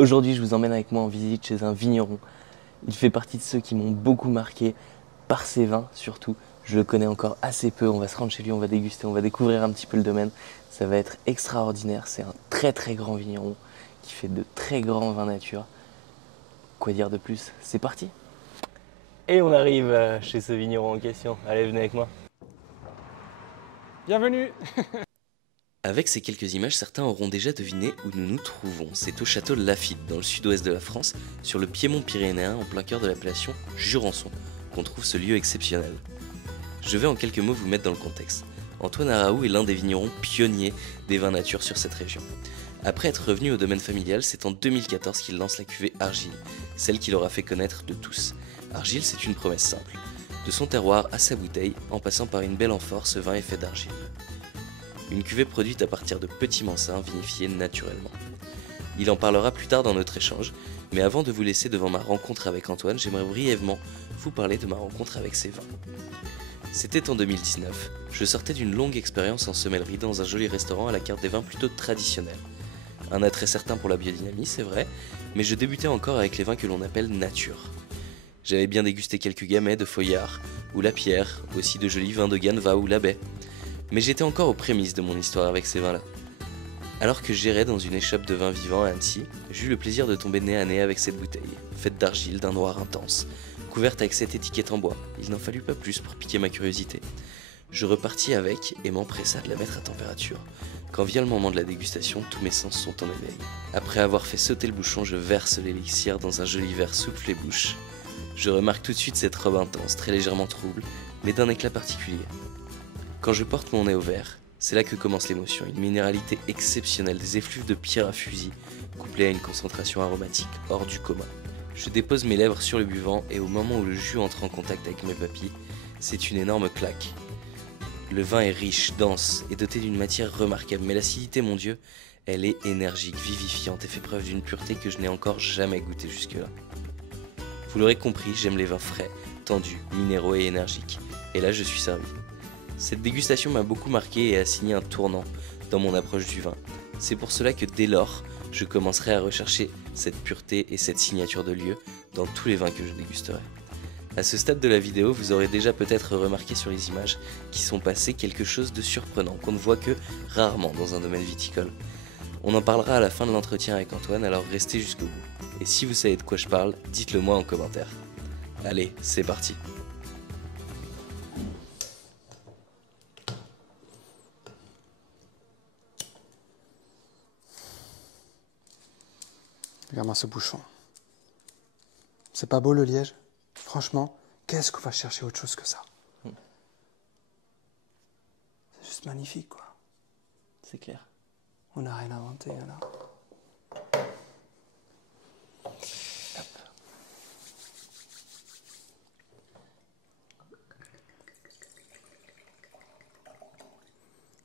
Aujourd'hui, je vous emmène avec moi en visite chez un vigneron. Il fait partie de ceux qui m'ont beaucoup marqué par ses vins surtout. Je le connais encore assez peu, on va se rendre chez lui, on va déguster, on va découvrir un petit peu le domaine. Ça va être extraordinaire, c'est un très très grand vigneron qui fait de très grands vins nature. Quoi dire de plus? C'est parti! Et on arrive chez ce vigneron en question. Allez, venez avec moi. Bienvenue. Avec ces quelques images, certains auront déjà deviné où nous nous trouvons. C'est au château Lafite, dans le sud-ouest de la France, sur le piémont pyrénéen, en plein cœur de l'appellation Jurançon, qu'on trouve ce lieu exceptionnel. Je vais en quelques mots vous mettre dans le contexte. Antoine Araou est l'un des vignerons pionniers des vins nature sur cette région. Après être revenu au domaine familial, c'est en 2014 qu'il lance la cuvée Argile, celle qui l'aura fait connaître de tous. Argile, c'est une promesse simple. De son terroir à sa bouteille, en passant par une belle amphore, ce vin est fait d'argile. Une cuvée produite à partir de petits mansins vinifiés naturellement. Il en parlera plus tard dans notre échange, mais avant de vous laisser devant ma rencontre avec Antoine, j'aimerais brièvement vous parler de ma rencontre avec ses vins. C'était en 2019, je sortais d'une longue expérience en semellerie dans un joli restaurant à la carte des vins plutôt traditionnels. Un attrait certain pour la biodynamie, c'est vrai, mais je débutais encore avec les vins que l'on appelle nature. J'avais bien dégusté quelques gamets de Foillard, ou La Pierre, aussi de jolis vins de Ganeva ou La Baie. Mais j'étais encore aux prémices de mon histoire avec ces vins-là. Alors que j'errais dans une échoppe de vins vivants à Annecy, j'eus le plaisir de tomber nez à nez avec cette bouteille, faite d'argile d'un noir intense, couverte avec cette étiquette en bois. Il n'en fallut pas plus pour piquer ma curiosité. Je repartis avec et m'empressa de la mettre à température. Quand vient le moment de la dégustation, tous mes sens sont en éveil. Après avoir fait sauter le bouchon, je verse l'élixir dans un joli verre soufflé-bouche. Je remarque tout de suite cette robe intense, très légèrement trouble, mais d'un éclat particulier. Quand je porte mon nez au verre, c'est là que commence l'émotion, une minéralité exceptionnelle, des effluves de pierre à fusil, couplées à une concentration aromatique hors du commun. Je dépose mes lèvres sur le buvant et au moment où le jus entre en contact avec mes papilles, c'est une énorme claque. Le vin est riche, dense et doté d'une matière remarquable, mais l'acidité, mon Dieu, elle est énergique, vivifiante et fait preuve d'une pureté que je n'ai encore jamais goûtée jusque-là. Vous l'aurez compris, j'aime les vins frais, tendus, minéraux et énergiques. Et là, je suis servi. Cette dégustation m'a beaucoup marqué et a signé un tournant dans mon approche du vin. C'est pour cela que dès lors, je commencerai à rechercher cette pureté et cette signature de lieu dans tous les vins que je dégusterai. À ce stade de la vidéo, vous aurez déjà peut-être remarqué sur les images qu'il sont passées quelque chose de surprenant qu'on ne voit que rarement dans un domaine viticole. On en parlera à la fin de l'entretien avec Antoine, alors restez jusqu'au bout. Et si vous savez de quoi je parle, dites-le moi en commentaire. Allez, c'est parti. Regarde-moi ce bouchon. C'est pas beau le liège? Franchement, qu'est-ce qu'on va chercher autre chose que ça? C'est juste magnifique, quoi. C'est clair. On n'a rien inventé, là.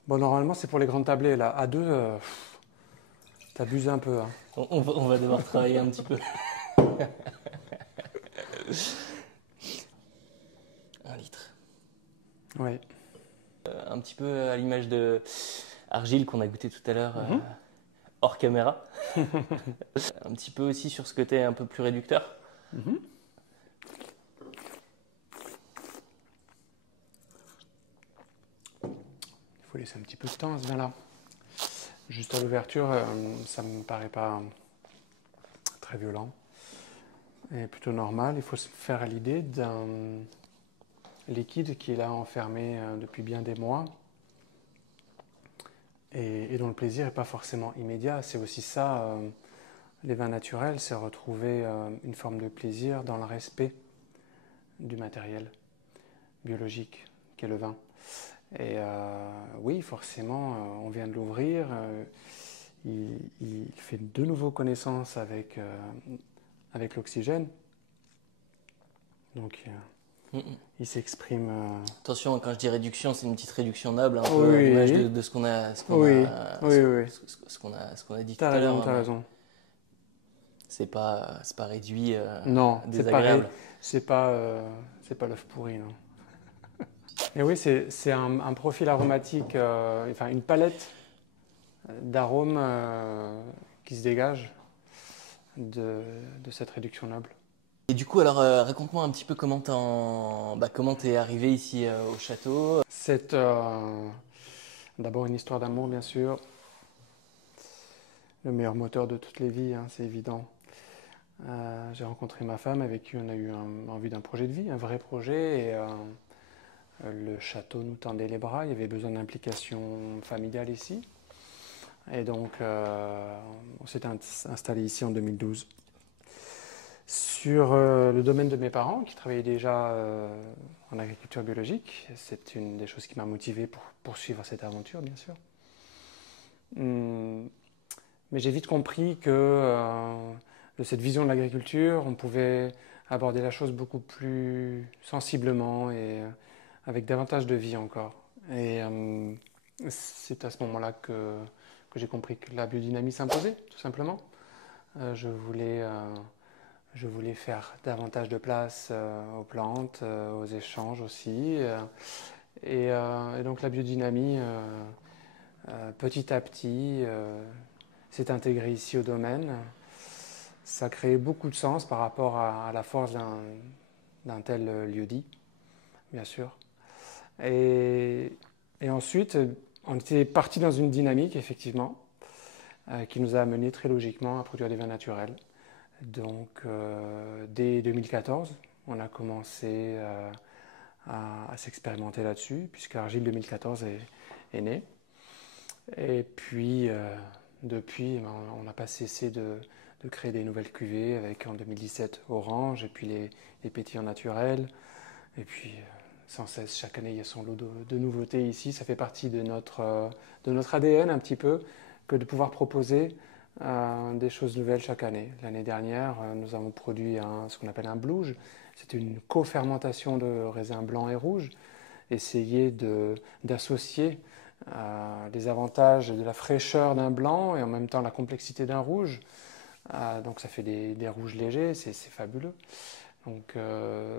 Bon, normalement, c'est pour les grandes tablées, là. À deux, t'abuses un peu, hein. On va devoir travailler un petit peu. 1 litre. Oui. Un petit peu à l'image de Argile qu'on a goûté tout à l'heure hors caméra. Un petit peu aussi sur ce côté un peu plus réducteur. Il faut laisser un petit peu de temps à ce vin-là. Juste à l'ouverture, ça me paraît pas très violent. Et plutôt normal. Il faut se faire à l'idée d'un liquide qui est là enfermé depuis bien des mois et dont le plaisir n'est pas forcément immédiat. C'est aussi ça, les vins naturels, c'est retrouver une forme de plaisir dans le respect du matériel biologique qu'est le vin. Et oui, forcément, on vient de l'ouvrir, il fait de nouveau connaissance avec l'oxygène. Donc, il s'exprime... Attention, quand je dis réduction, c'est une petite réduction noble, un peu Oui. à l'image de ce qu'on a, ce qu'on Oui. a, Oui. ce qu'on a dit tout T'as à l'heure. raison, t'as raison. C'est pas réduit, Non, désagréable. c'est pas l'œuf pourri, non. Et oui, c'est un profil aromatique, enfin une palette d'arômes qui se dégage de cette réduction noble. Et du coup, alors raconte-moi un petit peu comment t'es arrivé ici au château. C'est d'abord une histoire d'amour, bien sûr. Le meilleur moteur de toutes les vies, hein, c'est évident. J'ai rencontré ma femme avec qui on a eu envie d'un projet de vie, un vrai projet. Et le château nous tendait les bras. Il y avait besoin d'implication familiale ici. Et donc, on s'est installé ici en 2012. Sur le domaine de mes parents, qui travaillaient déjà en agriculture biologique, c'est une des choses qui m'a motivé pour poursuivre cette aventure, bien sûr. Mais j'ai vite compris que de cette vision de l'agriculture, on pouvait aborder la chose beaucoup plus sensiblement et avec davantage de vie encore. Et c'est à ce moment-là que j'ai compris que la biodynamie s'imposait, tout simplement. Je voulais faire davantage de place aux plantes, aux échanges aussi. Et donc la biodynamie, petit à petit, s'est intégrée ici au domaine. Ça a créé beaucoup de sens par rapport à la force d'un tel lieu-dit, bien sûr. Et ensuite, on était parti dans une dynamique, effectivement, qui nous a amené très logiquement à produire des vins naturels. Donc, dès 2014, on a commencé à s'expérimenter là-dessus, puisque Argile 2014 est né. Et puis, depuis, on n'a pas cessé de créer des nouvelles cuvées, avec en 2017 Orange, et puis les pétillants naturels. Et puis, sans cesse, chaque année, il y a son lot de nouveautés ici. Ça fait partie de notre ADN un petit peu, que de pouvoir proposer des choses nouvelles chaque année. L'année dernière, nous avons produit ce qu'on appelle un blouge. C'est une co-fermentation de raisins blancs et rouges. Essayer d'associer les avantages de la fraîcheur d'un blanc et en même temps la complexité d'un rouge. Donc ça fait des rouges légers, c'est fabuleux. Donc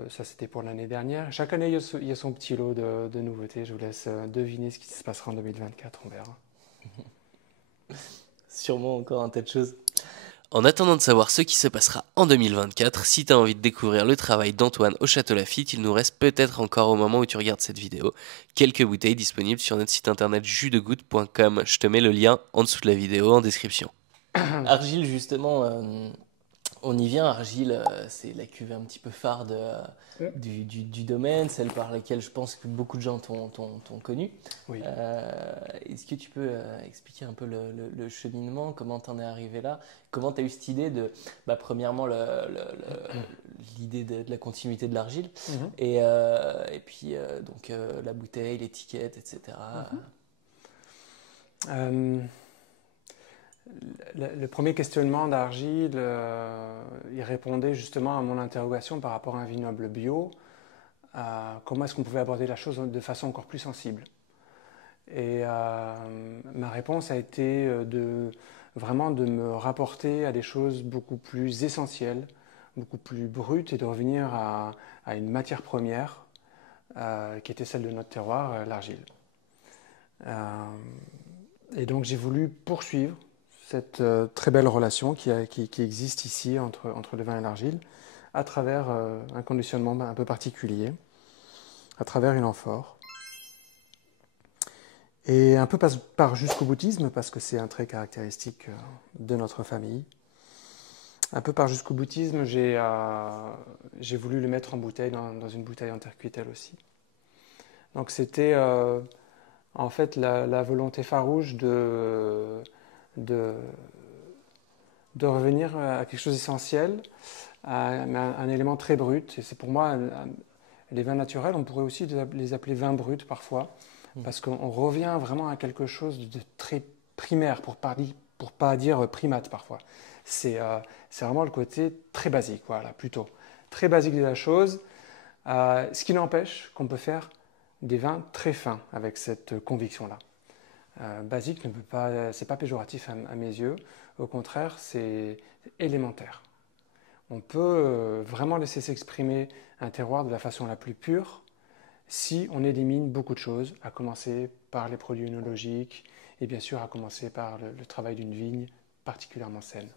ça c'était pour l'année dernière. Chaque année il y a son petit lot de nouveautés. Je vous laisse deviner ce qui se passera en 2024, on verra. Sûrement encore un tas de choses. En attendant de savoir ce qui se passera en 2024, si tu as envie de découvrir le travail d'Antoine au Château Lafite, il nous reste peut-être encore au moment où tu regardes cette vidéo quelques bouteilles disponibles sur notre site internet jusdegoutte.com. Je te mets le lien en dessous de la vidéo en description. Argile, justement, on y vient. Argile, c'est la cuvée un petit peu phare du domaine, celle par laquelle je pense que beaucoup de gens t'ont connu. Oui. Est-ce que tu peux expliquer un peu le cheminement, comment t'en es arrivé là, comment t'as eu cette idée de, premièrement, l'idée de la continuité de l'argile, et puis donc la bouteille, l'étiquette, etc. Le premier questionnement d'Argile, il répondait justement à mon interrogation par rapport à un vignoble bio. Comment est-ce qu'on pouvait aborder la chose de façon encore plus sensible? Et ma réponse a été vraiment de me rapporter à des choses beaucoup plus essentielles, beaucoup plus brutes, et de revenir à une matière première qui était celle de notre terroir, l'argile. Et donc j'ai voulu poursuivre cette très belle relation qui existe ici entre le vin et l'argile, à travers un conditionnement un peu particulier, à travers une amphore. Et un peu par jusqu'au boutisme, parce que c'est un trait caractéristique de notre famille. Un peu par jusqu'au boutisme, j'ai voulu le mettre en bouteille, dans une bouteille en terre cuite elle aussi. Donc c'était en fait la volonté farouche de revenir à quelque chose d'essentiel, à un élément très brut. Et c'est pour moi, les vins naturels, on pourrait aussi les appeler vins bruts parfois, parce qu'on revient vraiment à quelque chose de très primaire, pour pas dire primate parfois. C'est vraiment le côté très basique, voilà, plutôt. Très basique de la chose, ce qui n'empêche qu'on peut faire des vins très fins avec cette conviction-là. Basique ne peut pas, c'est pas péjoratif à mes yeux, au contraire, c'est élémentaire. On peut vraiment laisser s'exprimer un terroir de la façon la plus pure si on élimine beaucoup de choses, à commencer par les produits œnologiques et bien sûr à commencer par le travail d'une vigne particulièrement saine.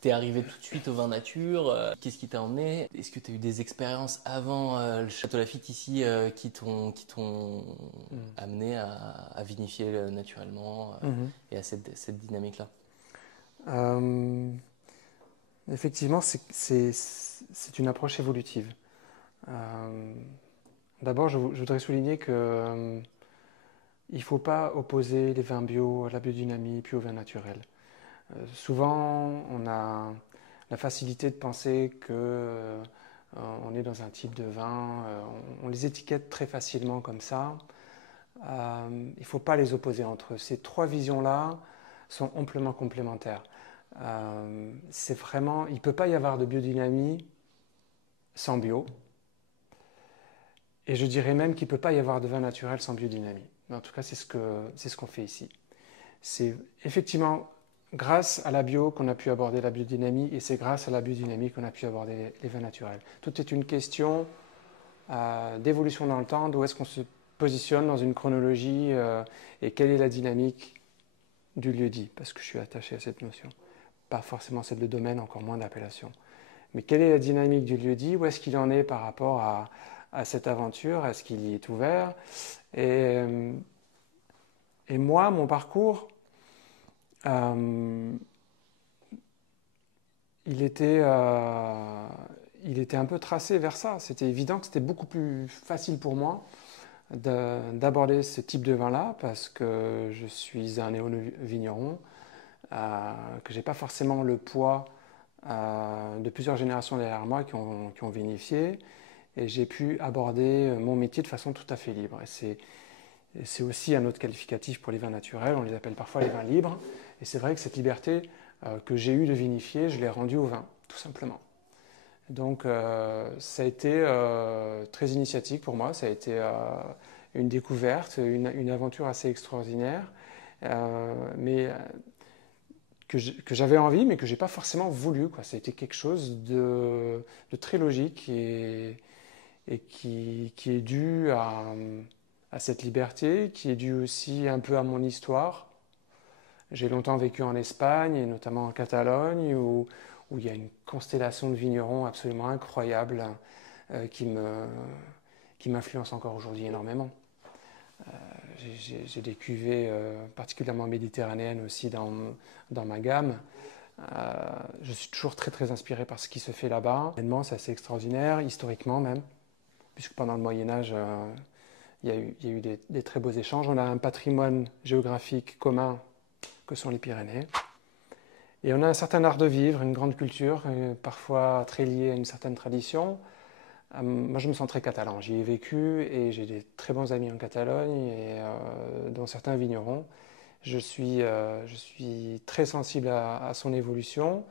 T'es arrivé tout de suite au vin nature. Qu'est-ce qui t'a emmené? Est-ce que tu as eu des expériences avant le Château Lafite ici qui t'ont amené à vinifier naturellement et à cette dynamique-là? Euh, Effectivement, c'est une approche évolutive. Euh, D'abord, je voudrais souligner que il ne faut pas opposer les vins bio à la biodynamie puis au vin naturel. Souvent, on a la facilité de penser que on est dans un type de vin, on les étiquette très facilement comme ça. Il ne faut pas les opposer entre eux. Ces trois visions-là sont amplement complémentaires. C'est vraiment, il ne peut pas y avoir de biodynamie sans bio. Et je dirais même qu'il ne peut pas y avoir de vin naturel sans biodynamie. Mais en tout cas, c'est ce qu'on fait ici. C'est effectivement grâce à la bio qu'on a pu aborder la biodynamie et c'est grâce à la biodynamie qu'on a pu aborder les vins naturels. Tout est une question d'évolution dans le temps, d'où est-ce qu'on se positionne dans une chronologie et quelle est la dynamique du lieu-dit, parce que je suis attaché à cette notion. Pas forcément celle de domaine, encore moins d'appellation. Mais quelle est la dynamique du lieu-dit? Où est-ce qu'il en est par rapport à cette aventure? Est-ce qu'il y est ouvert? Et moi, mon parcours, il était un peu tracé vers ça. C'était évident que c'était beaucoup plus facile pour moi d'aborder ce type de vin-là parce que je suis un néo-vigneron, que j'ai pas forcément le poids de plusieurs générations derrière moi qui ont vinifié et j'ai pu aborder mon métier de façon tout à fait libre. Et c'est aussi un autre qualificatif pour les vins naturels, on les appelle parfois les vins libres. Et c'est vrai que cette liberté que j'ai eue de vinifier, je l'ai rendue au vin, tout simplement. Donc ça a été très initiatique pour moi, ça a été une découverte, une aventure assez extraordinaire, mais que j'avais envie, mais que je n'ai pas forcément voulu, quoi. Ça a été quelque chose de très logique et qui est dû à cette liberté, qui est dû aussi un peu à mon histoire. J'ai longtemps vécu en Espagne, et notamment en Catalogne, où il y a une constellation de vignerons absolument incroyable qui m'influence encore aujourd'hui énormément. J'ai des cuvées particulièrement méditerranéennes aussi dans ma gamme. Je suis toujours très très inspiré par ce qui se fait là-bas. C'est assez extraordinaire, historiquement même, puisque pendant le Moyen-Âge, il y a eu des très beaux échanges. On a un patrimoine géographique commun que sont les Pyrénées. Et on a un certain art de vivre, une grande culture, parfois très liée à une certaine tradition. Moi, je me sens très catalan. J'y ai vécu et j'ai des très bons amis en Catalogne, et dont certains vignerons. Je suis très sensible à son évolution.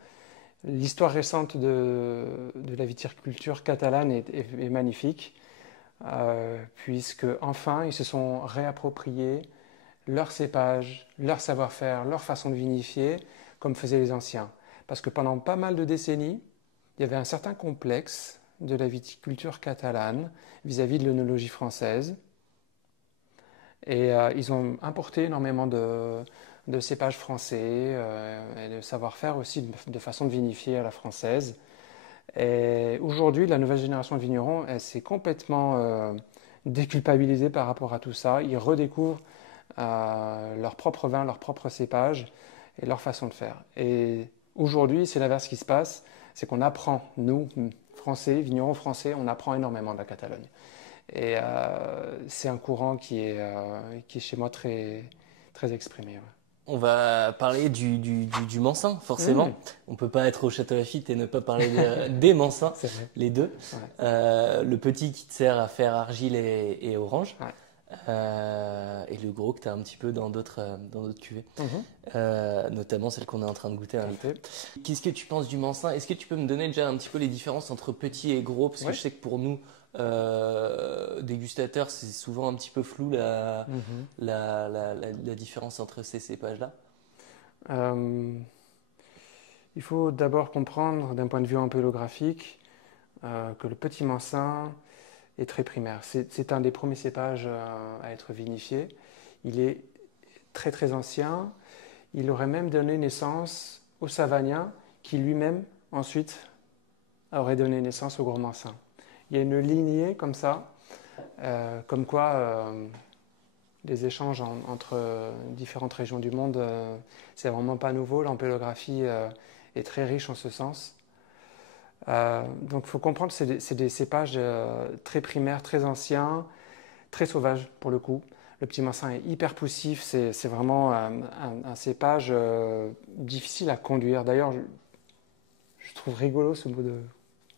L'histoire récente de la viticulture catalane est magnifique, puisque enfin, ils se sont réappropriés leur cépage, leur savoir-faire, leur façon de vinifier, comme faisaient les anciens. Parce que pendant pas mal de décennies, il y avait un certain complexe de la viticulture catalane vis-à-vis de l'œnologie française. Et ils ont importé énormément de cépages français et de savoir-faire aussi, de façon de vinifier à la française. Et aujourd'hui, la nouvelle génération de vignerons, elle s'est complètement déculpabilisée par rapport à tout ça. Ils redécouvrent leur propre vin, leur propre cépage et leur façon de faire. Et aujourd'hui, c'est l'inverse qui se passe, c'est qu'on apprend, nous, Français, vignerons français, on apprend énormément de la Catalogne. Et c'est un courant qui est chez moi très, très exprimé. Ouais. On va parler du Mansin, forcément. On ne peut pas être au Château Lafite et ne pas parler des Mansins, les deux. Ouais. Le petit qui te sert à faire argile et orange. Ouais. Et le gros que tu as un petit peu dans d'autres cuvées, notamment celle qu'on est en train de goûter à l'invité. Qu'est-ce que tu penses du Mansin? Est-ce que tu peux me donner déjà un petit peu les différences entre petit et gros? Parce que je sais que pour nous, dégustateurs, c'est souvent un petit peu flou la différence entre ces cépages-là. Il faut d'abord comprendre d'un point de vue ampélographique que le petit Mansin est très primaire. C'est un des premiers cépages à être vinifié. Il est très très ancien. Il aurait même donné naissance aux Savagniens qui lui-même, ensuite, aurait donné naissance au gourmand sain. Il y a une lignée comme ça, comme quoi les échanges entre différentes régions du monde, c'est vraiment pas nouveau. L'ampélographie est très riche en ce sens. Donc il faut comprendre que c'est des cépages très primaires, très anciens, très sauvages pour le coup. Le petit Mansin est hyper poussif, c'est vraiment un cépage difficile à conduire. D'ailleurs, je trouve rigolo ce mot de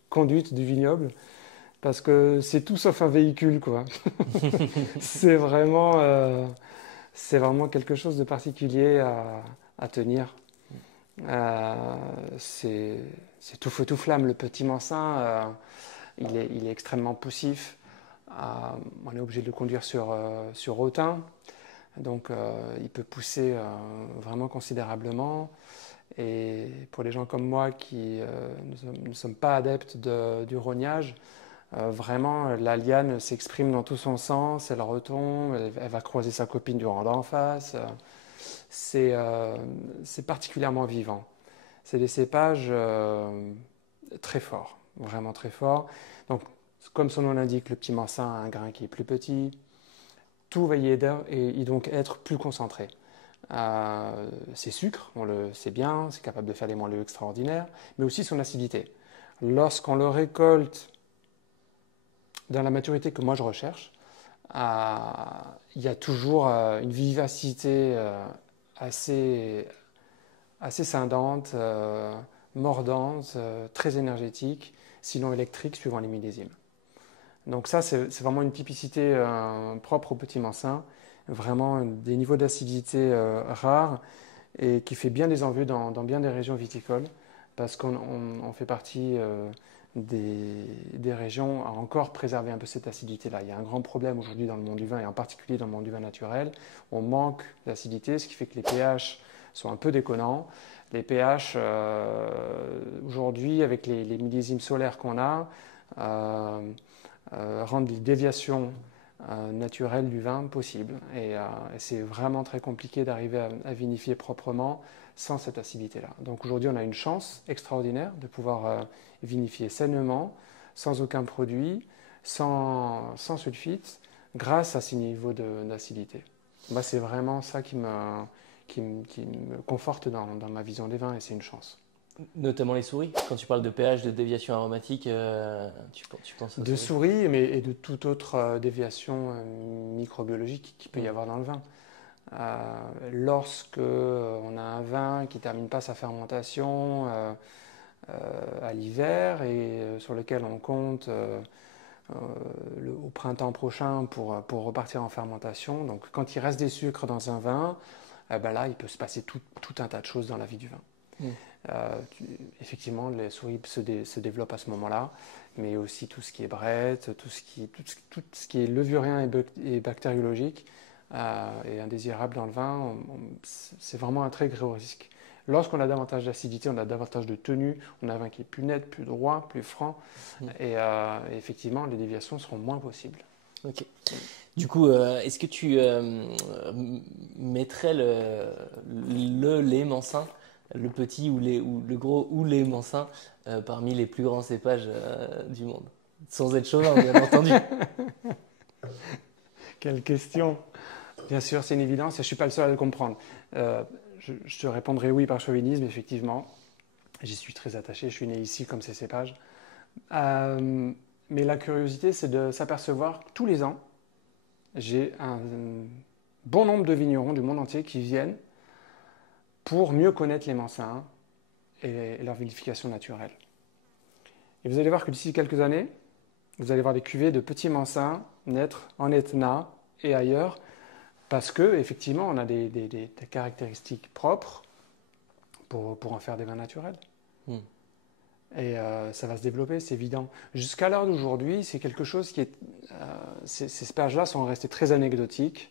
conduite du vignoble, parce que c'est tout sauf un véhicule, quoi. c'est vraiment quelque chose de particulier à tenir. C'est tout feu tout flamme. Le petit Mansin, il est extrêmement poussif. On est obligé de le conduire sur hautain, donc il peut pousser vraiment considérablement. Et pour les gens comme moi qui ne sommes pas adeptes du rognage, vraiment la liane s'exprime dans tout son sens, elle retombe, elle va croiser sa copine du rang d'en face. C'est particulièrement vivant. C'est des cépages très forts, vraiment très forts. Donc, comme son nom l'indique, le petit Mansin a un grain qui est plus petit. Tout va y aider et donc être plus concentré. Ses sucres, on le sait bien, c'est capable de faire des moelleux extraordinaires, mais aussi son acidité. Lorsqu'on le récolte dans la maturité que moi je recherche, il y a toujours une vivacité assez scindante, mordante, très énergétique, sinon électrique, suivant les millésimes. Donc ça, c'est vraiment une typicité propre au petit Mansin, vraiment des niveaux d'acidité rares et qui fait bien des envies dans bien des régions viticoles, parce qu'on fait partie des régions à encore préserver un peu cette acidité-là. Il y a un grand problème aujourd'hui dans le monde du vin, et en particulier dans le monde du vin naturel. On manque d'acidité, ce qui fait que les pH sont un peu déconnants. Les pH, aujourd'hui, avec les millésimes solaires qu'on a, rendent les déviations naturelles du vin possibles. Et c'est vraiment très compliqué d'arriver à vinifier proprement sans cette acidité-là. Donc aujourd'hui, on a une chance extraordinaire de pouvoir vinifier sainement, sans aucun produit, sans sulfite, grâce à ces niveaux d'acidité. Bah, c'est vraiment ça qui me conforte dans ma vision des vins, et c'est une chance. Notamment les souris. Quand tu parles de pH, de déviation aromatique, tu penses aux De souris. souris, mais et de toute autre déviation microbiologique qu'il peut y avoir dans le vin. Lorsque on a un vin qui ne termine pas sa fermentation à l'hiver et sur lequel on compte au printemps prochain pour repartir en fermentation, donc quand il reste des sucres dans un vin, ben là il peut se passer tout un tas de choses dans la vie du vin. Effectivement, les souris se développent à ce moment-là, mais aussi tout ce qui est brette, tout ce qui est levurien et bactériologique est indésirable dans le vin. C'est vraiment un très gros risque. Lorsqu'on a davantage d'acidité, on a davantage de tenue, on a un vin qui est plus net, plus droit, plus franc, et effectivement, les déviations seront moins possibles. Ok. Du coup, est-ce que tu mettrais le lait Mansin, le petit ou le gros ou lait Mansin parmi les plus grands cépages du monde? Sans être chauvin, bien entendu. Quelle question! Bien sûr, c'est une évidence et je ne suis pas le seul à le comprendre. Je te répondrai oui par chauvinisme, effectivement. J'y suis très attaché, je suis né ici comme ces cépages. Mais la curiosité, c'est de s'apercevoir que tous les ans, j'ai un bon nombre de vignerons du monde entier qui viennent pour mieux connaître les Mansins et leur vinification naturelle. Et vous allez voir que d'ici quelques années, vous allez voir des cuvées de petits Mansins naître en Etna et ailleurs, parce qu'effectivement, on a des caractéristiques propres pour en faire des vins naturels. Et ça va se développer, c'est évident. Jusqu'à l'heure d'aujourd'hui, c'est quelque chose qui est... ces cépages-là sont restés très anecdotiques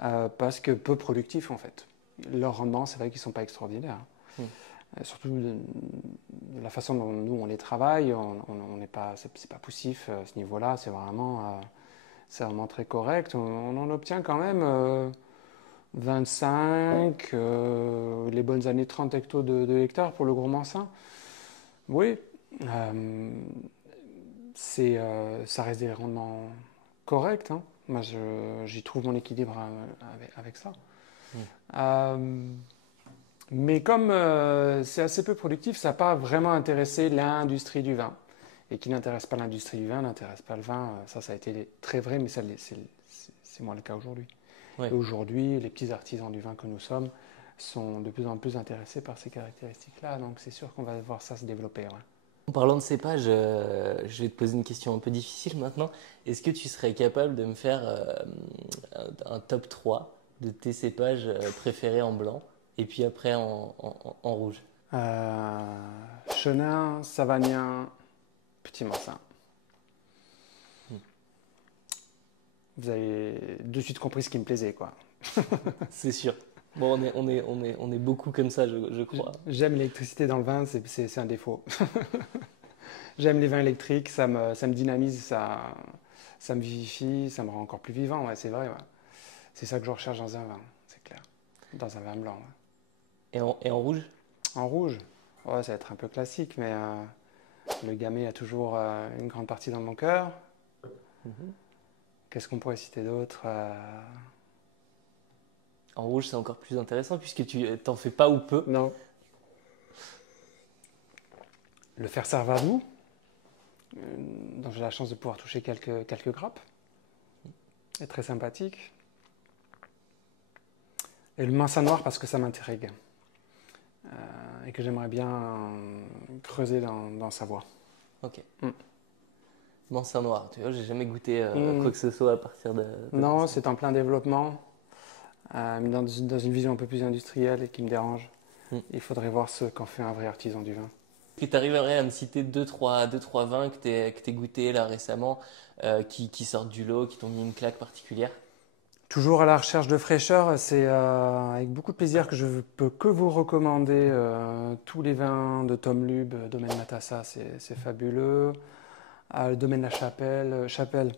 parce que peu productifs, en fait. Leur rendement, c'est vrai qu'ils ne sont pas extraordinaires. Surtout de la façon dont nous, on les travaille, c'est pas poussif à ce niveau-là, c'est vraiment très correct. On en obtient quand même 25, les bonnes années 30 hectos de hectares pour le gros Mansin. Oui, euh, ça reste des rendements corrects, hein. Moi, j'y trouve mon équilibre avec ça. Mm. Euh, mais comme c'est assez peu productif, ça n'a pas vraiment intéressé l'industrie du vin. Et qui n'intéresse pas l'industrie du vin, n'intéresse pas le vin. Ça a été très vrai, mais c'est moins le cas aujourd'hui. Ouais. Et aujourd'hui, les petits artisans du vin que nous sommes sont de plus en plus intéressés par ces caractéristiques-là. Donc c'est sûr qu'on va voir ça se développer. Ouais. En parlant de cépages, je vais te poser une question un peu difficile maintenant. Est-ce que tu serais capable de me faire un top 3 de tes cépages préférés en blanc et puis après en rouge? Chenin, Savagnin, Petit Mansin. Hmm. Vous avez de suite compris ce qui me plaisait, quoi. C'est sûr. Bon, on est beaucoup comme ça, je crois. J'aime l'électricité dans le vin, c'est un défaut. J'aime les vins électriques, ça me dynamise, ça me vivifie, ça me rend encore plus vivant, ouais, c'est vrai. Ouais. C'est ça que je recherche dans un vin, c'est clair. Dans un vin blanc. Ouais. Et en rouge? En rouge, ouais, ça va être un peu classique, mais le Gamay a toujours une grande partie dans mon cœur. Mhm. Qu'est-ce qu'on pourrait citer d'autre? En rouge, c'est encore plus intéressant puisque tu t'en fais pas ou peu. Non. Le Fer Sarvadou, dont j'ai la chance de pouvoir toucher quelques grappes. Est très sympathique. Et le Mansin Noir parce que ça m'intrigue. Et que j'aimerais bien creuser dans sa voie. Ok. Mm. Mansin Noir, tu vois, j'ai jamais goûté Mm. quoi que ce soit à partir de Non, Mansin. c'est en plein développement, dans une vision un peu plus industrielle et qui me dérange. Mm. Il faudrait voir ce qu'en fait un vrai artisan du vin. Est-ce que tu arriverais à me citer deux, trois vins que tu goûté là récemment, qui sortent du lot, qui t'ont mis une claque particulière? Toujours à la recherche de fraîcheur, c'est avec beaucoup de plaisir que je ne peux que vous recommander tous les vins de Tom Lub, domaine Matassa, c'est fabuleux. Le domaine La Chapelle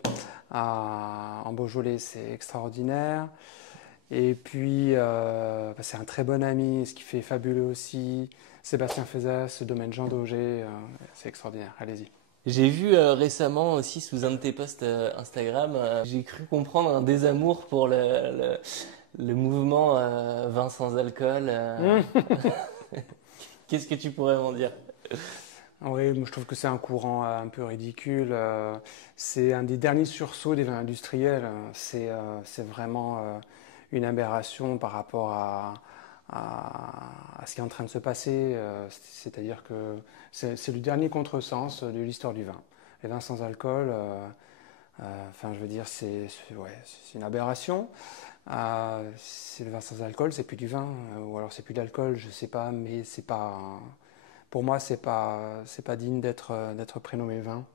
en Beaujolais, c'est extraordinaire. Et puis, c'est un très bon ami, ce qui fait fabuleux aussi. Sébastien Fézès, domaine Jean Daugé, c'est extraordinaire, allez-y. J'ai vu récemment aussi sous un de tes posts Instagram, j'ai cru comprendre un désamour pour le mouvement vin sans alcool. Qu'est-ce que tu pourrais m'en dire? Oui, moi je trouve que c'est un courant un peu ridicule. C'est un des derniers sursauts des vins industriels. C'est vraiment une aberration par rapport à ce qui est en train de se passer. C'est-à-dire que c'est le dernier contresens de l'histoire du vin. Les vins sans alcool, enfin je veux dire, ouais, c'est une aberration. C'est le vin sans alcool, c'est plus du vin, ou alors c'est plus de l'alcool, je sais pas, mais c'est pas. Pour moi, c'est pas digne d'être prénommé vin.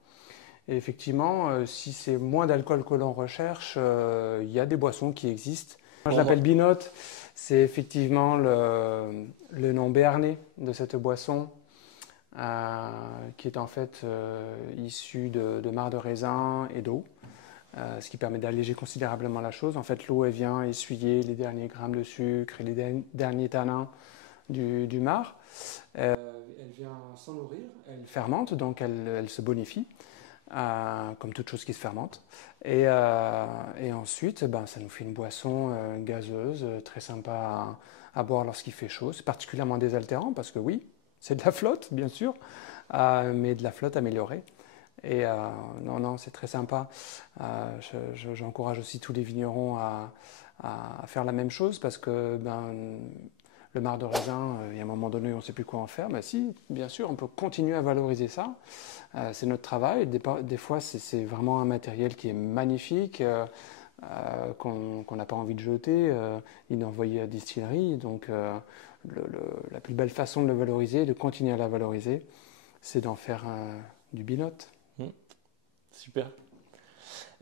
Et effectivement, si c'est moins d'alcool que l'on recherche, il y a des boissons qui existent. Moi, je l'appelle Binotte. C'est effectivement le nom béarnais de cette boisson, qui est en fait issue de marc de raisin et d'eau, ce qui permet d'alléger considérablement la chose. En fait, l'eau, elle vient essuyer les derniers grammes de sucre et les derniers tanins du marc. Elle vient s'en nourrir, elle fermente, donc elle se bonifie, comme toute chose qui se fermente. Et ensuite, ça nous fait une boisson gazeuse, très sympa à boire lorsqu'il fait chaud. C'est particulièrement désaltérant parce que oui, c'est de la flotte, bien sûr, mais de la flotte améliorée. Et non, c'est très sympa. J'encourage aussi tous les vignerons à faire la même chose parce que le marc de raisin, il y a un moment donné, on ne sait plus quoi en faire. Si, bien sûr, on peut continuer à valoriser ça. C'est notre travail. Des fois, c'est vraiment un matériel qui est magnifique, qu'on n'a pas envie de jeter, ni d'envoyer à la distillerie. Donc, la plus belle façon de le valoriser, de continuer à la valoriser, c'est d'en faire du Binotte. Super.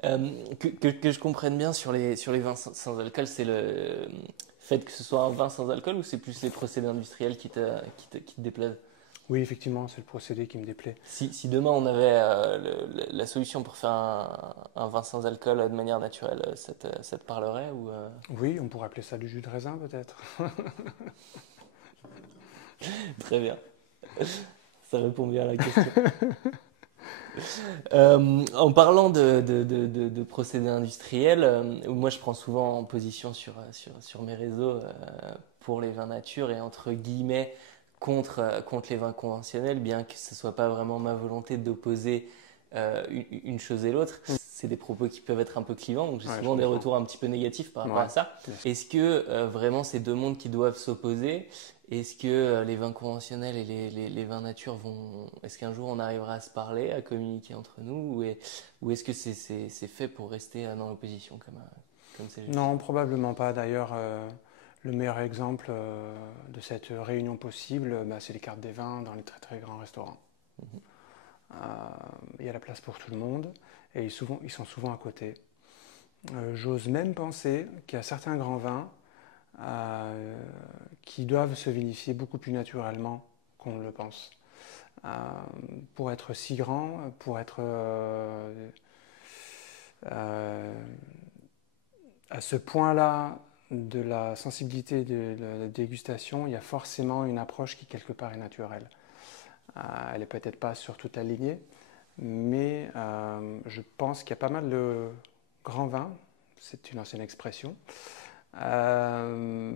Que je comprenne bien sur les vins sans alcool, c'est le fait que ce soit un vin sans alcool ou c'est plus les procédés industriels qui te déplaisent? Oui, effectivement, c'est le procédé qui me déplaît. Si demain on avait la solution pour faire un vin sans alcool de manière naturelle, ça te parlerait ou Oui, on pourrait appeler ça du jus de raisin peut-être. Très bien, ça répond bien à la question. En parlant de procédés industriels, moi je prends souvent en position sur mes réseaux pour les vins nature et entre guillemets contre les vins conventionnels, bien que ce ne soit pas vraiment ma volonté d'opposer une chose et l'autre. C'est des propos qui peuvent être un peu clivants, donc j'ai Ouais, souvent je des comprends. retours un petit peu négatifs par rapport Ouais, à ça. bien sûr. Est-ce que vraiment c'est deux mondes qui doivent s'opposer? Est-ce que les vins conventionnels et les vins nature vont... Est-ce qu'un jour on arrivera à se parler, à communiquer entre nous, ou est-ce que c'est fait pour rester dans l'opposition comme c'est juste? Non, probablement pas. D'ailleurs, le meilleur exemple de cette réunion possible, bah, c'est les cartes des vins dans les très très grands restaurants. Mhm. Il y a la place pour tout le monde et ils sont souvent à côté. J'ose même penser qu'il y a certains grands vins euh, qui doivent se vinifier beaucoup plus naturellement qu'on ne le pense. Euh, pour être si grands, pour être euh, à ce point-là de la sensibilité de la dégustation, il y a forcément une approche qui quelque part est naturelle. Elle n'est peut-être pas sur toute la lignée, mais je pense qu'il y a pas mal de grands vins, c'est une ancienne expression, euh,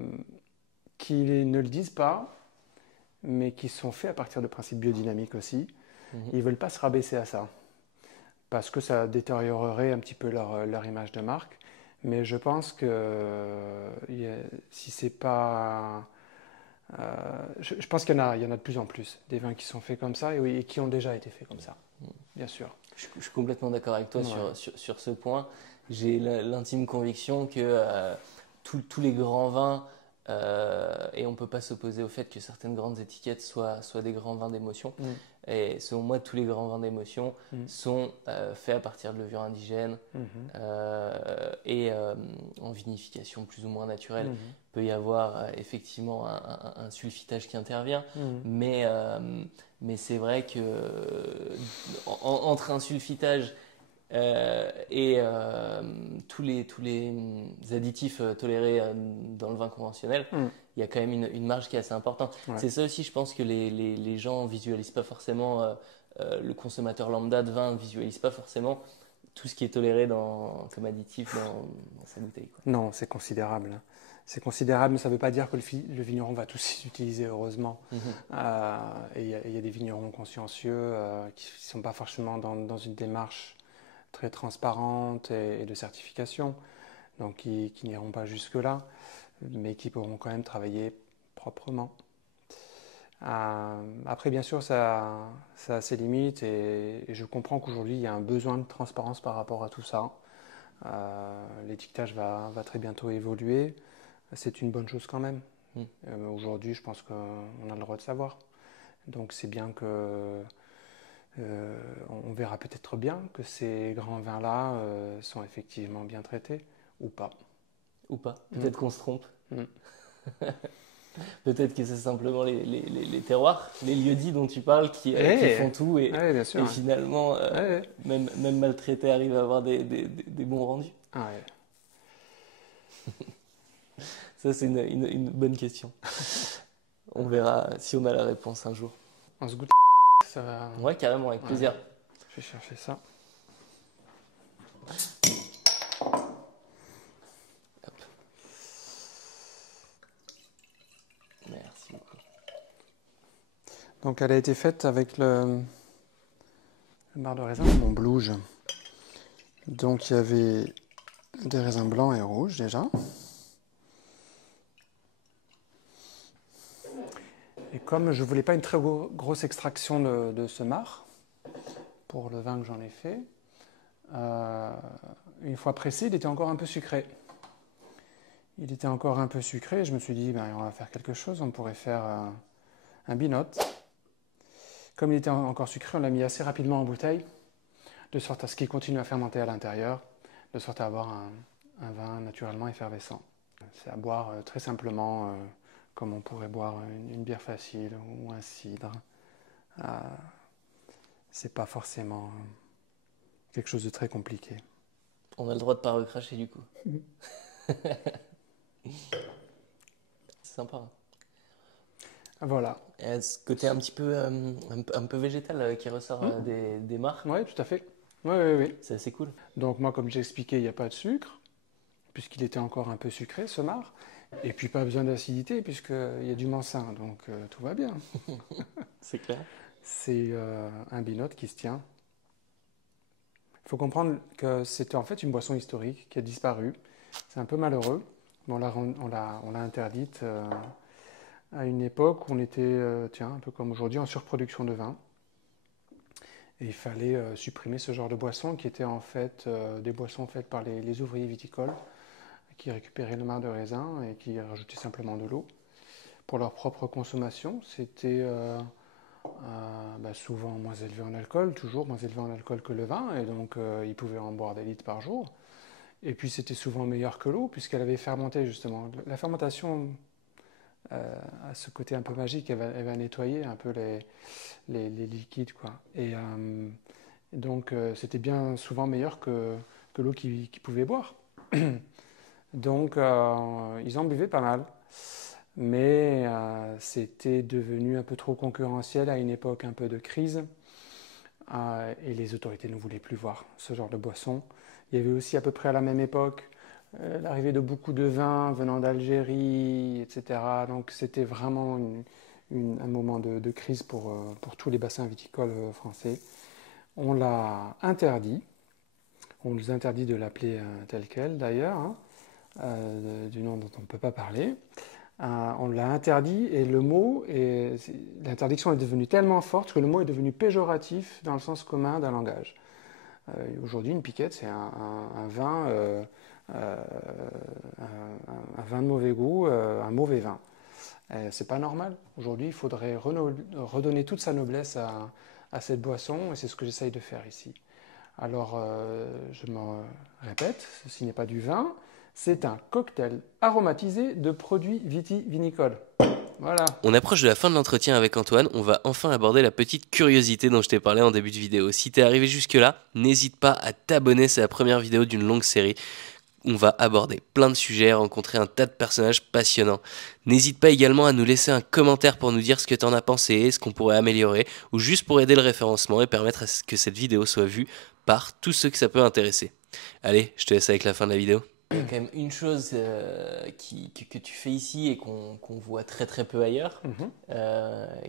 qui ne le disent pas, mais qui sont faits à partir de principes biodynamiques aussi. Mhm. Ils ne veulent pas se rabaisser à ça, parce que ça détériorerait un petit peu leur image de marque. Mais je pense que si c'est pas... je pense qu'il y en a de plus en plus, des vins qui sont faits comme ça et, oui, et qui ont déjà été faits comme ça, bien sûr. Je suis complètement d'accord avec toi Ouais. sur ce point. J'ai l'intime conviction que tous les grands vins, et on ne peut pas s'opposer au fait que certaines grandes étiquettes soient des grands vins d'émotion. Mm. Et selon moi, tous les grands vins d'émotion Mm. sont faits à partir de levures indigènes Mhm. et en vinification plus ou moins naturelle. Mhm. Il peut y avoir effectivement un sulfitage qui intervient, Mhm. mais c'est vrai que entre un sulfitage et tous les additifs tolérés dans le vin conventionnel, Mm. il y a quand même une marge qui est assez importante. Ouais. C'est ça aussi, je pense que les gens visualisent pas forcément, le consommateur lambda de vin ne visualise pas forcément tout ce qui est toléré comme additif dans sa bouteille, quoi. Non, c'est considérable. C'est considérable, mais ça ne veut pas dire que le vigneron va tous l'utiliser, heureusement. Mhm. Et il y a des vignerons consciencieux qui ne sont pas forcément dans une démarche très transparente et de certification, donc qui n'iront pas jusque-là, mais qui pourront quand même travailler proprement. Après, bien sûr, ça a ses limites et je comprends qu'aujourd'hui, il y a un besoin de transparence par rapport à tout ça. L'étiquetage va très bientôt évoluer. C'est une bonne chose quand même. Mm. Aujourd'hui, je pense qu'on a le droit de savoir. Donc c'est bien que on verra peut-être bien que ces grands vins-là sont effectivement bien traités ou pas. Ou pas. Peut-être qu'on se trompe. Mm. Peut-être que c'est simplement les terroirs, les lieux-dits dont tu parles qui Eh, font tout ouais, bien sûr. et finalement, Ouais. même maltraités, arrivent à avoir des bons rendus. Ah ouais. Ça, c'est une bonne question. On verra si on a la réponse un jour. On se goûte. Ça va. Ouais, carrément, avec Ouais. plaisir. Je vais chercher ça. Merci beaucoup. Donc elle a été faite avec le marc de raisin de Montblouge. Donc il y avait des raisins blancs et rouges déjà. Et comme je voulais pas une très grosse extraction de ce marc, pour le vin que j'en ai fait, une fois pressé, il était encore un peu sucré. Il était encore un peu sucré, je me suis dit, ben, on va faire quelque chose, on pourrait faire un binote. Comme il était encore sucré, on l'a mis assez rapidement en bouteille, de sorte à ce qu'il continue à fermenter à l'intérieur, de sorte à avoir un vin naturellement effervescent. C'est à boire très simplement, comme on pourrait boire une bière facile ou un cidre. c'est pas forcément quelque chose de très compliqué. On a le droit de pas recracher du coup. C'est sympa. Voilà. Et ce côté un petit peu, un peu végétal qui ressort des mares, Oui, tout à fait. Oui, oui, oui. c'est assez cool. Donc moi, comme j'ai expliqué, il n'y a pas de sucre, puisqu'il était encore un peu sucré, ce marc. Et puis pas besoin d'acidité, puisqu'il y a du mancin, donc tout va bien. C'est clair. C'est un binote qui se tient. Il faut comprendre que c'était en fait une boisson historique qui a disparu. C'est un peu malheureux. On l'a interdite à une époque où on était, tiens, un peu comme aujourd'hui, en surproduction de vin. Et il fallait supprimer ce genre de boissons qui étaient en fait des boissons faites par les ouvriers viticoles qui récupéraient le marc de raisin et qui rajoutaient simplement de l'eau pour leur propre consommation. C'était souvent moins élevé en alcool, toujours moins élevé en alcool que le vin, et donc ils pouvaient en boire des litres par jour. Et puis c'était souvent meilleur que l'eau puisqu'elle avait fermenté justement. La fermentation a ce côté un peu magique, elle va nettoyer un peu les liquides, quoi. Et donc c'était bien souvent meilleur que l'eau qu'ils pouvaient boire. Donc ils en buvaient pas mal. Mais c'était devenu un peu trop concurrentiel à une époque un peu de crise. Et les autorités ne voulaient plus voir ce genre de boisson. Il y avait aussi à peu près à la même époque l'arrivée de beaucoup de vins venant d'Algérie, etc. Donc c'était vraiment un moment de crise pour tous les bassins viticoles français. On l'a interdit. On nous interdit de l'appeler tel quel d'ailleurs, hein, du nom dont on ne peut pas parler. On l'a interdit et l'interdiction est devenue tellement forte que le mot est devenu péjoratif dans le sens commun d'un langage. Aujourd'hui, une piquette, c'est un vin, un vin de mauvais goût, un mauvais vin. C'est pas normal. Aujourd'hui, il faudrait redonner toute sa noblesse à cette boisson et c'est ce que j'essaye de faire ici. Alors, je me répète, ceci n'est pas du vin, c'est un cocktail aromatisé de produits vitivinicoles. Voilà. On approche de la fin de l'entretien avec Antoine, on va enfin aborder la petite curiosité dont je t'ai parlé en début de vidéo. Si t'es arrivé jusque-là, n'hésite pas à t'abonner, c'est la première vidéo d'une longue série. On va aborder plein de sujets, rencontrer un tas de personnages passionnants. N'hésite pas également à nous laisser un commentaire pour nous dire ce que t'en as pensé, ce qu'on pourrait améliorer, ou juste pour aider le référencement et permettre à ce que cette vidéo soit vue par tous ceux que ça peut intéresser. Allez, je te laisse avec la fin de la vidéo. Il y a quand même une chose que tu fais ici et qu'on voit très très peu ailleurs,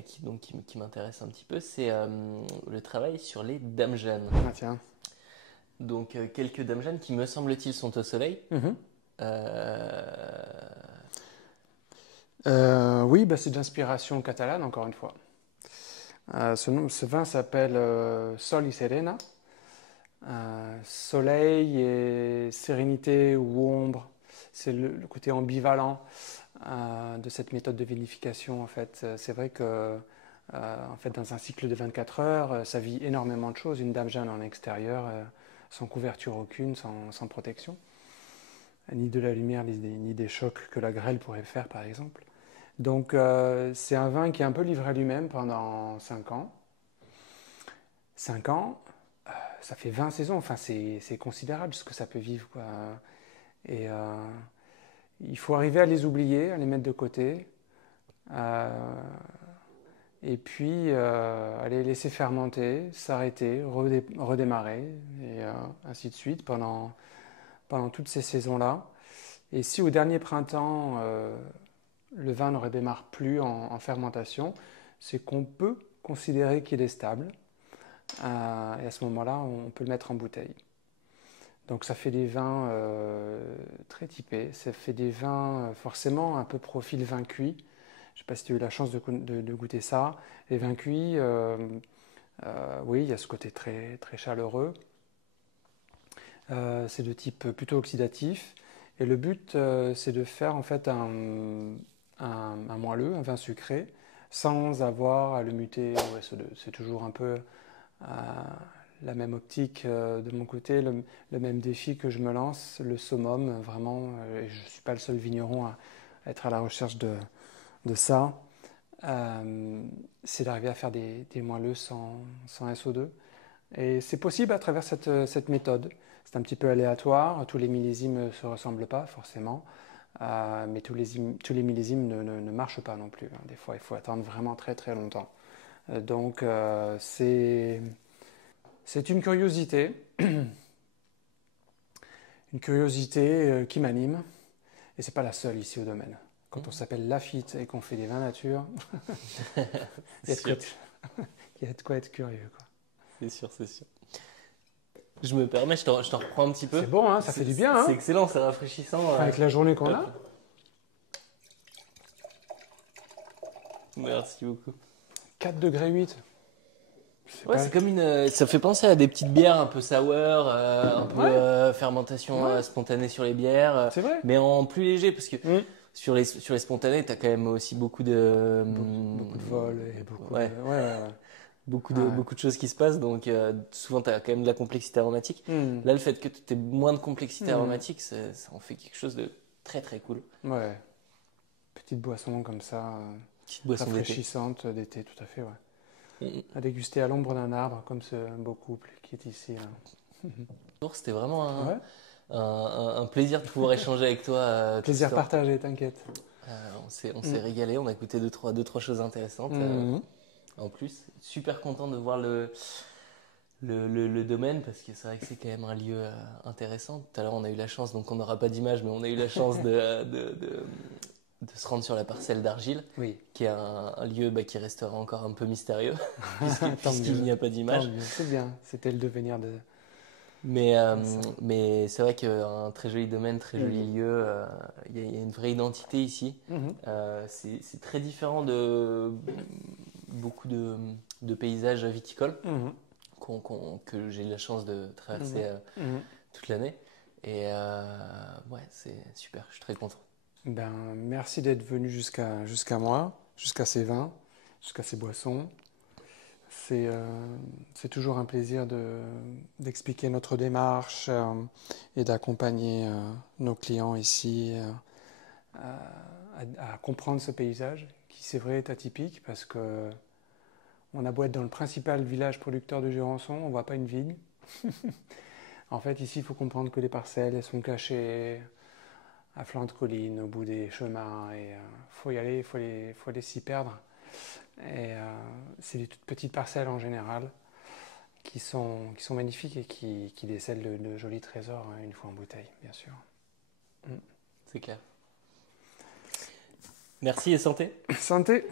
qui m'intéresse un petit peu, c'est le travail sur les dames jeunes. Ah, tiens. Donc quelques dames jeunes qui, me semble-t-il, sont au soleil. Oui, c'est d'inspiration catalane, encore une fois. Ce vin s'appelle Sol y Serena. Soleil et sérénité ou ombre, c'est le côté ambivalent de cette méthode de vinification. En fait, c'est vrai que dans un cycle de 24 heures, ça vit énormément de choses. Une dame jeune en extérieur, sans couverture aucune, sans protection, ni de la lumière, ni des chocs que la grêle pourrait faire, par exemple. Donc, c'est un vin qui est un peu livré à lui-même pendant 5 ans. 5 ans, ça fait 20 saisons, enfin c'est considérable ce que ça peut vivre, quoi. Et il faut arriver à les oublier, à les mettre de côté, et puis à les laisser fermenter, s'arrêter, redémarrer, et ainsi de suite pendant toutes ces saisons-là. Et si au dernier printemps, le vin ne redémarre plus en fermentation, c'est qu'on peut considérer qu'il est stable. Et à ce moment-là, on peut le mettre en bouteille. Donc ça fait des vins très typés, ça fait des vins forcément un peu profil vin cuit. Je ne sais pas si tu as eu la chance de goûter ça. Les vins cuits, oui, il y a ce côté très, très chaleureux. C'est de type plutôt oxydatif. Et le but, c'est de faire en fait un moelleux, un vin sucré, sans avoir à le muter au SO2. C'est toujours un peu la même optique de mon côté, le même défi que je me lance, le summum, vraiment. Et je ne suis pas le seul vigneron à être à la recherche de ça. c'est d'arriver à faire des moelleux sans SO2. Et c'est possible à travers cette méthode. C'est un petit peu aléatoire, tous les millésimes ne se ressemblent pas forcément, mais tous les millésimes ne marchent pas non plus. Des fois, il faut attendre vraiment très très longtemps. Donc, c'est une curiosité, une curiosité qui m'anime, et c'est pas la seule ici au domaine. Quand on s'appelle Lafite et qu'on fait des vins nature, il y a de quoi être curieux, quoi. C'est sûr, c'est sûr. Je me permets, je t'en reprends un petit peu. C'est bon, hein, ça fait du bien. C'est Hein, excellent, c'est rafraîchissant. avec la journée qu'on a. Merci beaucoup. 4 degrés 8. Ouais, c'est comme ça fait penser à des petites bières un peu sour, un peu fermentation spontanée sur les bières. C'est vrai. Mais en plus léger, parce que sur les spontanés, t'as quand même aussi beaucoup de vol et beaucoup beaucoup de choses qui se passent, donc souvent tu as quand même de la complexité aromatique. Là, le fait que tu aies moins de complexité aromatique, ça en fait quelque chose de très très cool. Ouais. Petite boisson comme ça, petite boisson rafraîchissante d'été, tout à fait, ouais. À déguster à l'ombre d'un arbre, comme ce beau couple qui est ici. C'était vraiment un plaisir de pouvoir échanger avec toi. Plaisir partagé, t'inquiète. On s'est régalé, on a goûté deux, trois choses intéressantes. En plus, super content de voir le domaine, parce que c'est vrai que c'est quand même un lieu intéressant. Tout à l'heure, on a eu la chance, donc on n'aura pas d'image, mais on a eu la chance de se rendre sur la parcelle d'Argile, qui est un lieu qui restera encore un peu mystérieux, puisqu'il n'y a pas d'image. C'est bien, c'était le devenir de... Mais c'est vrai qu'un très joli domaine, très joli lieu, il y a une vraie identité ici. C'est très différent de beaucoup de paysages viticoles que j'ai eu la chance de traverser toute l'année. Et ouais, c'est super, je suis très content. Ben, merci d'être venu jusqu'à moi, jusqu'à ces vins, jusqu'à ces boissons. C'est toujours un plaisir d'expliquer notre démarche et d'accompagner nos clients ici à comprendre ce paysage qui, c'est vrai, est atypique parce que on a beau être dans le principal village producteur de Jurançon, on ne voit pas une vigne. En fait, ici, il faut comprendre que les parcelles, elles sont cachées à flanc de colline, au bout des chemins, et faut y aller, faut aller s'y perdre. Et c'est des toutes petites parcelles en général qui sont magnifiques et qui décèlent de jolis trésors une fois en bouteille, bien sûr. C'est clair. Merci et santé. Santé.